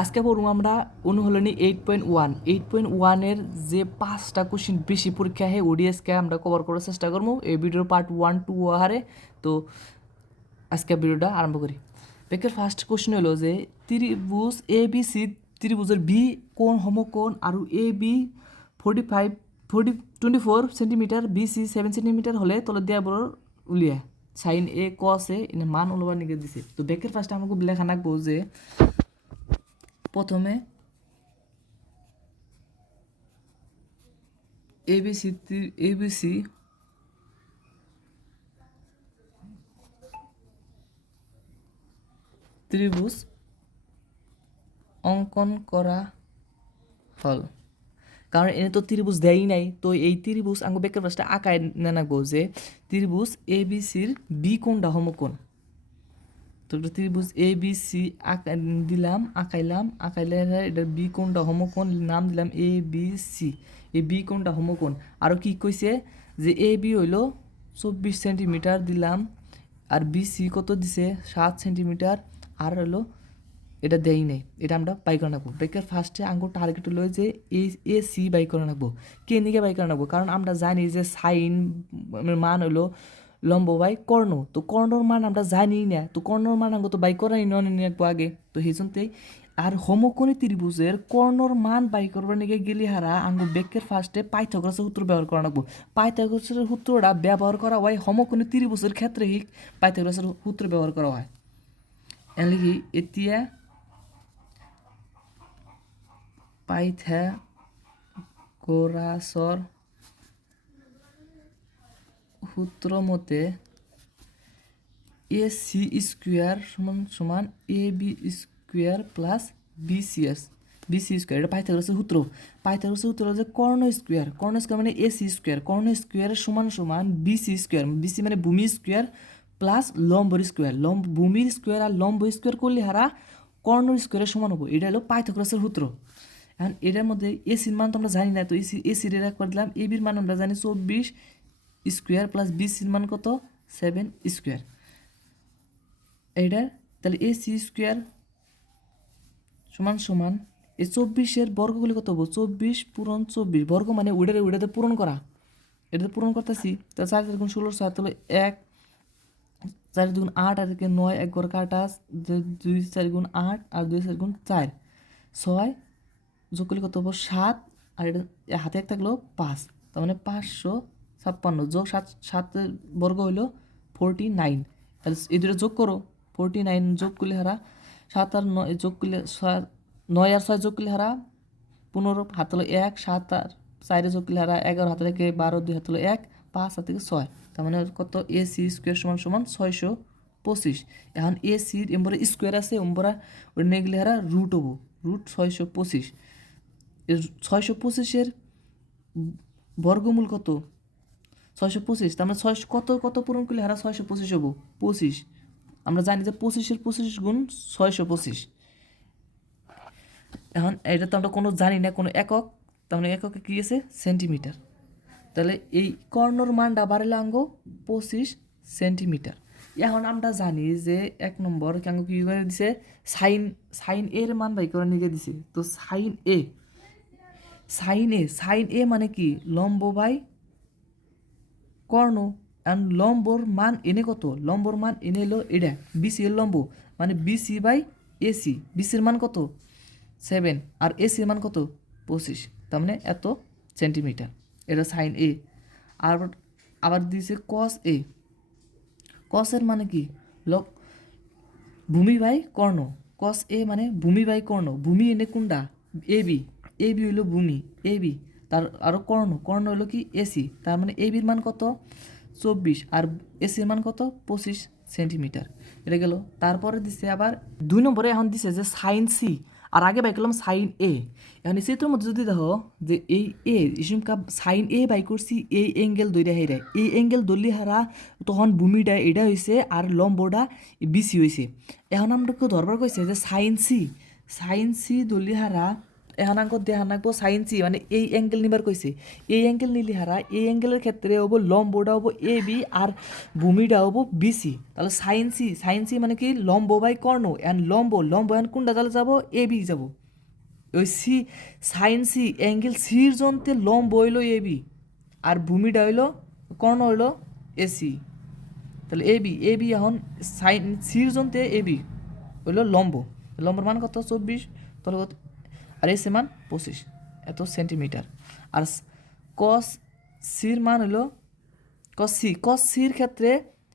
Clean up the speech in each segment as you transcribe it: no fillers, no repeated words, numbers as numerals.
আজকে পড়ব আমরা অনুশীলনী 8.1 8.1 যে 5টা কোশ্চেন বেশি পরীক্ষা হয় ওডিএসকে আমরা কভার করার চেষ্টা করবো এই ভিডিওর পার্ট 1 2 হারে। তো আজকে ভিডিওটা আরম্ভ করি। বেকের ফার্স্ট কোশ্চেন হলো যে ত্রিভুজ এ বি সি ত্রিভুজের বি কোণ সমকোণ আর A B 24 centimetre B C 7 centimetre হলে তলে দেওয়া বড় উলিয়া সাইন এ কস এ এনে মান অনুমান নিকে দিছে। তো বেকের ফার্স্ট আমাকে লেখা রাখবো যে প্রথমে এবিসি ত্রিভুজ অঙ্কন করা হল, কারণ এনে তো ত্রিভুজ দেয়ই নাই। তো এই ত্রিভুজ আঙ্গু বেকের ফার্স্টে আঁকায় নেনাগো যে ত্রিভুজ এ বি সির বি কোণটা সমকোণ। তো ত্রিভুজ এ বি সি আঁকাইলে এটার বি কোণটা সমকোণ নাম দিলাম এ বি সি। এই বি কোণটা সমকোণ। আরও কি কইছে যে এ বি হইল 24 সেন্টিমিটার দিলাম, আর বি সি কত দিছে 7 সেন্টিমিটার, আর হলো এটা দেই নেই, এটা আমরা বাই করে রাখবো। ব্রেকের ফার্স্টে আঙ্গুর টার্গেট হলো যে এ সি বাই করে রাখবো। কে নিকে বাই করে রাখবো? কারণ আমরা জানি যে সাইন মান হলো লম্ব বাই কর্ণ। তো কর্ণর মান আমরা জানি না, তো কর্ণর মান আঙ্গু তো বাই করাই নিয়ে রাখবো আগে। তো সেই জন্যই আর সমকোণী ত্রিভুজের কর্ণর মান বাই করবার নিকে গেলি হারা আঙ্গু ব্রেকের ফার্স্টে পাইথাগোরাসের সূত্র ব্যবহার করা রাখবো। পাইথাগোরাসের সূত্রটা ব্যবহার করা হয় সমকোণী ত্রিভুজের ক্ষেত্রে পাইথাগোরাসের সূত্র ব্যবহার করা হয়। এনে কি এতিয়া পাইথাগোরাসর সূত্র মতে এ সি স্কোয়ার সমান সমান A B square plus BC square. এটা পাইথাগোরাসের সূত্র। পাইথাগোরাসের সূত্র হচ্ছে কর্ণ স্কোয়ার মানে এ সি স্কোয়ার, কর্ণ স্কোয়ারের সমান সমান বিসি স্কোয়ার, বিসি মানে ভূমি স্কোয়ার প্লাস লম্বর স্কোয়ার। ভূমির স্কোয়ার আর লম্ব স্কোয়ার করলে হারা কর্ণর স্কোয়ারের সমান হবো। এটা হলো পাইথাগোরাসের সূত্র। এখন এটার মধ্যে এসির মান তো আমরা জানি না, তো এসির একবার দিলাম। এ বির মান আমরা জানি 24 স্কোয়ার প্লাস বিসির মান কত 7 স্কোয়ার। এইটার তাহলে এ সি স্কোয়ার সমান সমান এই 24-এর বর্গগুলি কত হবো? 24 পূরণ 24 বর্গ মানে ওইটাতে পূরণ করা, এটাতে পূরণ করতেছি। তাহলে 4 4 গুণ 16 7 হলো 1, 4 2 8 আর 9 1 ঘর কাটা 2 4 গুণ 8 আর 2 4 গুণ 4 6 যোগ করলে কত হবো 7, আর এটা হাতে এক থাকলো 5, তার মানে 556 যোগ 7 বর্গ হইলো 49। তাহলে এই দুটো যোগ করো, 49 যোগ করলে হারা 7 আর 9 যোগ করলে 9 আর 6 যোগ করলে হারা 15, হাত হলো 1, 7 আর 4 যোগ করলে হারা 11, হাতে থেকে 12, 2 হাত হলো 1, 5 হাত থেকে 6, তার মানে কত এ সি স্কোয়ার সমান সমান 625। এখন এ সির এম্বরে স্কোয়ার আছে এম্বরা ওটা নিয়ে গেলে হারা রুট হবো, রুট 625। 625-এর বর্গমূল কত? 625, তার মানে 6 কত কত পূরণ করলে হারা 625 হবো 25। আমরা জানি যে 25-এর 25 গুণ 625। এখন এটা তো আমরা কোনো জানি না কোনো একক, তার মানে এককে কী আছে সেন্টিমিটার। তাহলে এই কর্ণর মানটা বাড়লে আঙ্গ 25 সেন্টিমিটার। এখন আমরা জানি যে 1 নম্বর কেন কী করে দিছে সাইন এর মান বাই করে নিয়ে দিছে। তো সাইন এ মানে কি লম্ব বাই কর্ণ। অ্যান্ড লম্বর মান এনে কত? লম্বর মান এনে এলো এটা বিসি এর লম্ব মানে বিসি বাই এসি। বিসির মান কত 7 আর এসির মান কত 25, তার মানে এত সেন্টিমিটার। এটা সাইন এ। আর আবার দিয়েছে কস এ। কসের মানে কি ভূমি বাই কর্ণ। কস এ মানে ভূমি বাই কর্ণ। ভূমি এনে কোনটা এ বি হইলো ভূমি এ বি, তার আরও কর্ণ হলো কি এসি, তার মানে এ বির মান কত 24 আর এসির মান কত 25 সেন্টিমিটার। এটা গেল। তারপরে দিচ্ছে আবার 2 নম্বরে এখন দিছে যে সাইন সি, আর আগে বাই করলাম সাইন এ। এখন এই চিত্রের মধ্যে যদি দেখো যে এই এ ইসুমকা সাইন এ বাই করছি এই অ্যাঙ্গেল দইরা হেরা, এই অ্যাঙ্গেল ধরলি হারা তখন ভূমিটা এটা হয়েছে আর লম্বটা বিসি হয়েছে। এখন আমরা কেউ ধরবার কইছে যে সাইন সি ধরলি হারা এখন আঙ্ক দেখা রাখবো সাইন সি মানে এই অ্যাঙ্গেল নিবার কইছে এই অ্যাঙ্গেল নিলি হারা এই অ্যাঙ্গেলের ক্ষেত্রে হবো লম্বটা হবো এ বি আর ভূমিটা হবো বিসি তাহলে সাইন সি মানে কি লম্ব বাই কর্ণ অ্যান্ড লম্ব অ্যান্ড কোনটা তাহলে যাবো এ বি যাবো ওই সি সাইন সি অ্যাঙ্গেল সির জন্তে লম্ব হইলো এ বি আর ভূমিটা হইলো কর্ণ হইলো এসি তাহলে এ বি এখন সাইন সির জন্তে এ বি হইলো লম্বর মান কত 24 তাহলে কত আর এস এর মান 25 এত সেন্টিমিটার আর কস সির মান হলো কস সির ক্ষেত্রে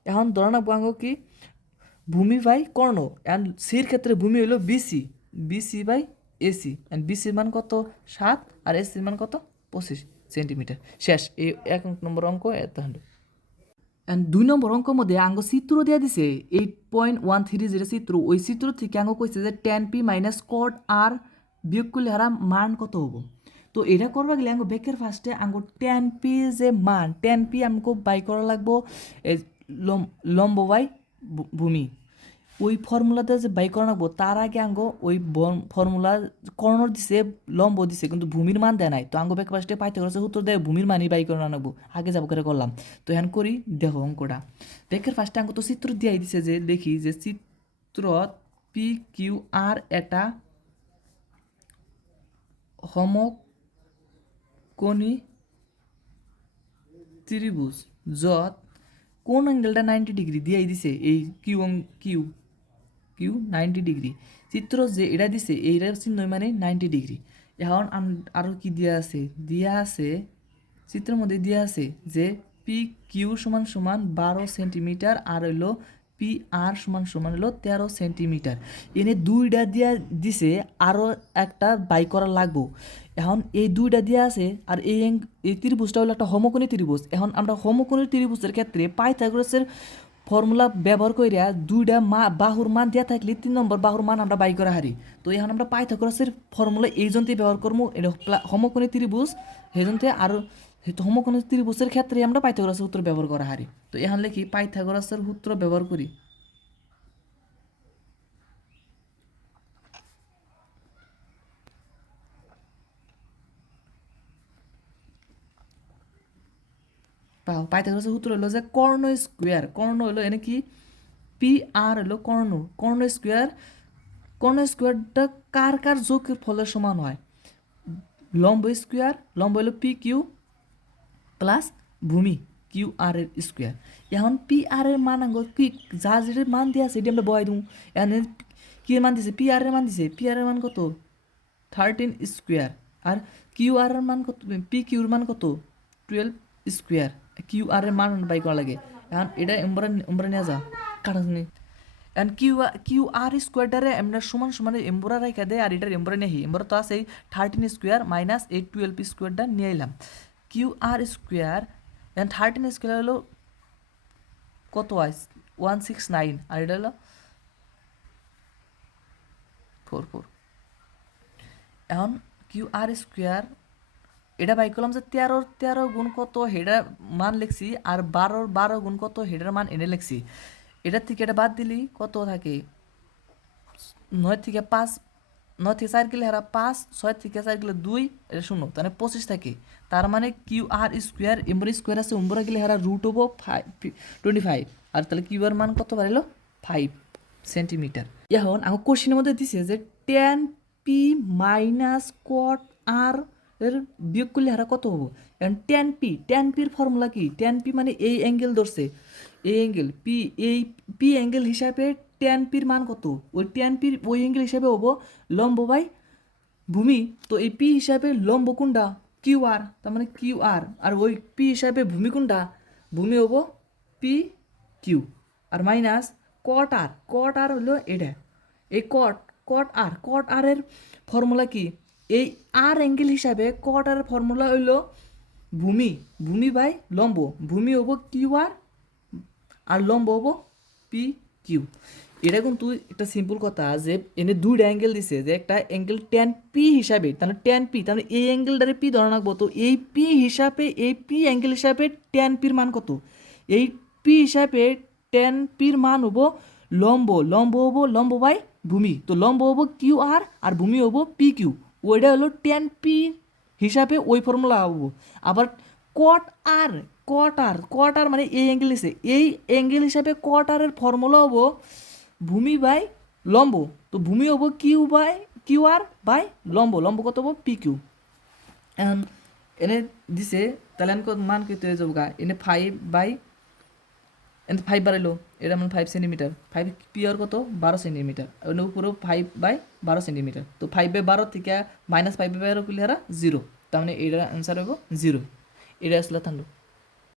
এখন ধরে রাখবো আঙ্গ কি ভূমি বাই কর্ণ অ্যান্ড সির ক্ষেত্রে ভূমি হলো বিসি বাই এসি অ্যান্ড বিসির মান কত 7 আর এসির মান কত 25 সেন্টিমিটার শেষ এই 1 নম্বর অঙ্ক এত অ্যান্ড 2 নম্বর অঙ্কের মধ্যে আঙ্গ চিত্র দেওয়া দিছে 8.13 যেটা চিত্র ওই চিত্র থেকে আঙ্গ কইছে যে tan p মাইনাস কট আর বিয়োগ করলে হারা মান কত হবো তো এটা করবা গেলে আঙ্গ ব্যাকের ফার্স্টে আঙ্গ tan p যে মান tan p আমগো বাই করা লাগবো লম্ব বাই ভূমি ওই ফর্মুলাতে যে বাই করা লাগবো তার আগে আঙ্গ ওই ফর্মুলা কর্ণ দিছে লম্ব দিছে কিন্তু ভূমির মান দেয় নাই তো আঙ্গ ব্যাক ফার্স্টে পাইতে করেছে উত্তর দেয় ভূমির মানই বাই করে আনবো আগে যাবো করে করলাম তো এখন করি দেখো অঙ্কটা ব্যাকের ফার্স্টে আঙ্গ তো চিত্র দিয়াই দিছে যে দেখি যে চিত্র পি কিউ আর এটা সমকোণী ত্রিভুজ যত কোন অ্যাঙ্গেলটা 90 ডিগ্রি দিয়াই দিছে এই কিউ কিউ 90 ডিগ্রি চিত্র যে এটা দিছে এইটার চিহ্ন মানে 90 ডিগ্রি এখন আরও কি দিয়া আছে চিত্রের মধ্যে দিয়া আছে যে পি কিউ সমান সমান 12 সেন্টিমিটার আর হইলো পি আর সমান সমান হলো 13 সেন্টিমিটার এনে দুইটা দিয়া দিছে আরও একটা বাই করা লাগবো এখন এই দুইটা দিয়া আছে আর এই ত্রিভুজটা হলো একটা সমকোণী ত্রিভুজ এখন আমরা সমকোণী ত্রিভুজের ক্ষেত্রে পাইথাগোরাসের ফর্মুলা ব্যবহার কইরা দুইটা বাহুর মান দেওয়া থাকলে 3 নম্বর বাহুর মান আমরা বাই করা হারি তো এখন আমরা পাইথাগোরাসের ফর্মুলা এই জন্যই ব্যবহার করবো এটা সমকোণী ত্রিভুজ সেই জন্য আর সমকোণী ত্রিভুজের ক্ষেত্রে আমরা পাইথাগোরাসের সূত্র ব্যবহার করা হারি তো এখন লিখি পাইথাগোরাসের সূত্র ব্যবহার করি পাইথাগোরাসের সূত্র হলো যে কর্ণ হলো এনে কি পি আর হলো কর্ণ স্কোয়ারটা কার যোগের ফলের সমান হয় লম্ব হলো পি কিউ প্লাস ভূমি কিউ আর এর স্কোয়ার এখন পি আর এর মান আঙ্গ পি যা যেটা মান দিয়ে আছে এটি আমরা বহাই দিই এখন কি এর মান দিছে পি আর এর মান কত 13 স্কোয়ার আর কিউ আর এর মান কত পি কিউর মান কত 12 স্কোয়ার কিউ আর এর মান বাই করা লাগে এখন এটা এম্বরা নিয়ে যা কাটা নেই এখন কিউ আর স্কোয়ারটারে আমরা সমান সমানে এম্বরা রেখে দেয় আর এটার এম্বরা নেই এম্বরা তো আছে 13 স্কোয়ার মাইনাস এই 12 স্কোয়ারটা নিয়ে এলাম কিউ আর স্কোয়ার এখন 13 স্কোয়ার হলো কত হয় 169 আর এটা হলো 44 এখন কিউ আর স্কোয়ার এটা বাই করলাম যে 13 গুণ কত হেডার মান লিখছি আর 12 গুণ কত হেডার মান এনে লিখছি এটার থেকে এটা বাদ দিলি কত থাকে 9 থেকে 4 গেলে হারা 5 6 থেকে 4 গেলে 2 এটা 0 তাহলে 25 থাকে তার মানে কিউ আর স্কোয়ার এম্বর স্কোয়ার আছে উম্বরা গেলে হারা রুট হবো 25 আর তাহলে কিউ আর মান কত বাড়িল 5 সেন্টিমিটার এখন আমার কোশ্চেনের মধ্যে দিছে যে tan পি মাইনাস কট আর এর বিয়োগ করলে হারা কত হবো এখন tan পির ফর্মুলা কি tan পি মানে এই অ্যাঙ্গেল ধরছে এই অ্যাঙ্গেল পি অ্যাঙ্গেল হিসাবে tan পির মান কত ওই tan পির ওই অ্যাঙ্গেল হিসাবে হবো লম্ব বাই ভূমি তো এই পি হিসাবে লম্ব কোনটা কিউ আর তার মানে কিউ আর ওই পি হিসাবে ভূমি কোনটা ভূমি হবো পি কিউ আর মাইনাস কট আর হলো এটা এই কট আর এর ফর্মুলা কি এই আর অ্যাঙ্গেল হিসাবে কট আর ফর্মুলা হইল ভূমি বাই লম্ব ভূমি হবো কিউ আর লম্ব হবো পি কিউ এটা কিন্তু একটা সিম্পল কথা যে এনে দুইটা অ্যাঙ্গেল দিছে যে একটা অ্যাঙ্গেল tan পি হিসাবে তাহলে tan পি তাহলে এই অ্যাঙ্গেলটারে পি ধরে রাখবো তো এই পি হিসাবে এই পি অ্যাঙ্গেল হিসাবে tan পির মান কত এই পি হিসাবে tan পির মান হবো লম্ব হবো লম্ব বাই ভূমি তো লম্ব হবো কিউ আর ভূমি হবো পি কিউ ওইটা হলো 10p হিসাবে ওই ফর্মুলা হবো। আবার কট আর মানে এই অ্যাঙ্গেল হিসেবে এই অ্যাঙ্গেল হিসাবে কট আরের ফর্মুলা হবো ভূমি বাই লম্ব। তো ভূমি হবো কিউ আর বাই লম্ব কত হবো পি কিউ। এখন এনে দিছে তাহলে আমি মান কত হয়ে যাবো গা এনে 5 বাড়াইলো এটা মানে 5 সেন্টিমিটার, 5 পি আর কত 12 সেন্টিমিটার, এনে উপরেও 5/12 সেন্টিমিটার। তো 5/12 থেকে -5/12 করলে হারা 0, তার মানে এটার অ্যান্সার হইব 0। এটা আসলে থাকলো।